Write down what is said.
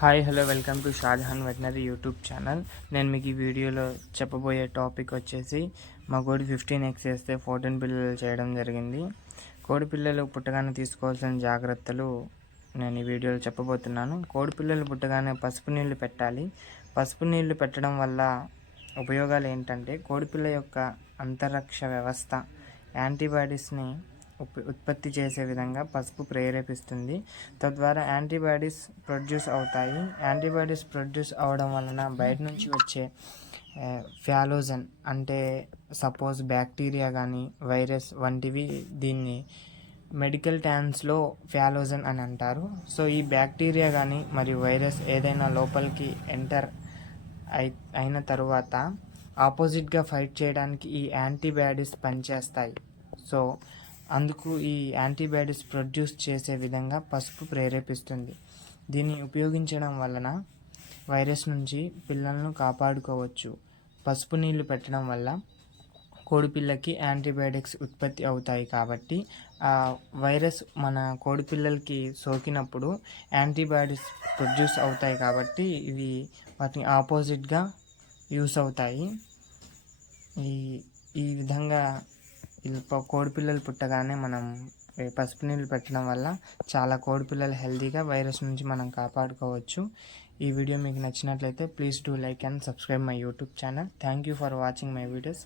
Hi hello welcome to Shahjahan veterinary YouTube channel నేను మీకు ఈ వీడియోలో చెప్పబోయే టాపిక్ వచ్చేసి మా కోడి ఫిఫ్టీన్ ఎక్స్ వేస్తే ఫోర్టీన్ పిల్లలు చేయడం జరిగింది. కోడి పిల్లలు పుట్టగానే తీసుకోవాల్సిన జాగ్రత్తలు నేను ఈ వీడియోలో చెప్పబోతున్నాను. కోడి పిల్లలు పుట్టగానే పసుపు నీళ్ళు పెట్టాలి. పసుపు నీళ్ళు పెట్టడం వల్ల ఉపయోగాలు ఏంటంటే కోడిపిల్ల యొక్క అంతరక్ష వ్యవస్థ యాంటీబాడీస్ని ఉత్పత్తి చేసే విధంగా పసుపు ప్రేరేపిస్తుంది. తద్వారా యాంటీబాడీస్ ప్రొడ్యూస్ అవుతాయి. యాంటీబాడీస్ ప్రొడ్యూస్ అవడం వలన బయట నుంచి వచ్చే ఫ్యాలోజన్ అంటే సపోజ్ బ్యాక్టీరియా కానీ వైరస్ వంటివి దీన్ని మెడికల్ ట్యాన్స్లో ఫ్యాలోజన్ అని అంటారు. సో ఈ బ్యాక్టీరియా కానీ మరియు వైరస్ ఏదైనా లోపలికి ఎంటర్ అయి అయిన తరువాత ఆపోజిట్గా ఫైట్ చేయడానికి ఈ యాంటీబయాటిక్స్ పనిచేస్తాయి. సో అందుకు ఈ యాంటీబయాటిక్స్ ప్రొడ్యూస్ చేసే విధంగా పసుపు ప్రేరేపిస్తుంది. దీన్ని ఉపయోగించడం వలన వైరస్ నుంచి పిల్లలను కాపాడుకోవచ్చు. పసుపు నీళ్ళు పెట్టడం వల్ల కోడిపిల్లకి యాంటీబయాటిక్స్ ఉత్పత్తి అవుతాయి కాబట్టి ఆ వైరస్ మన కోడిపిల్లలకి సోకినప్పుడు యాంటీబయాటిక్స్ ప్రొడ్యూస్ అవుతాయి కాబట్టి ఇవి వాటిని ఆపోజిట్గా యూస్ అవుతాయి. ఈ ఈ విధంగా కోడిపిల్లలు పుట్టగానే మనం పసుపు నీళ్ళు పెట్టడం వల్ల చాలా కోడిపిల్లలు హెల్తీగా వైరస్ నుంచి మనం కాపాడుకోవచ్చు. ఈ వీడియో మీకు నచ్చినట్లయితే please do like and subscribe my YouTube channel. Thank you for watching my videos.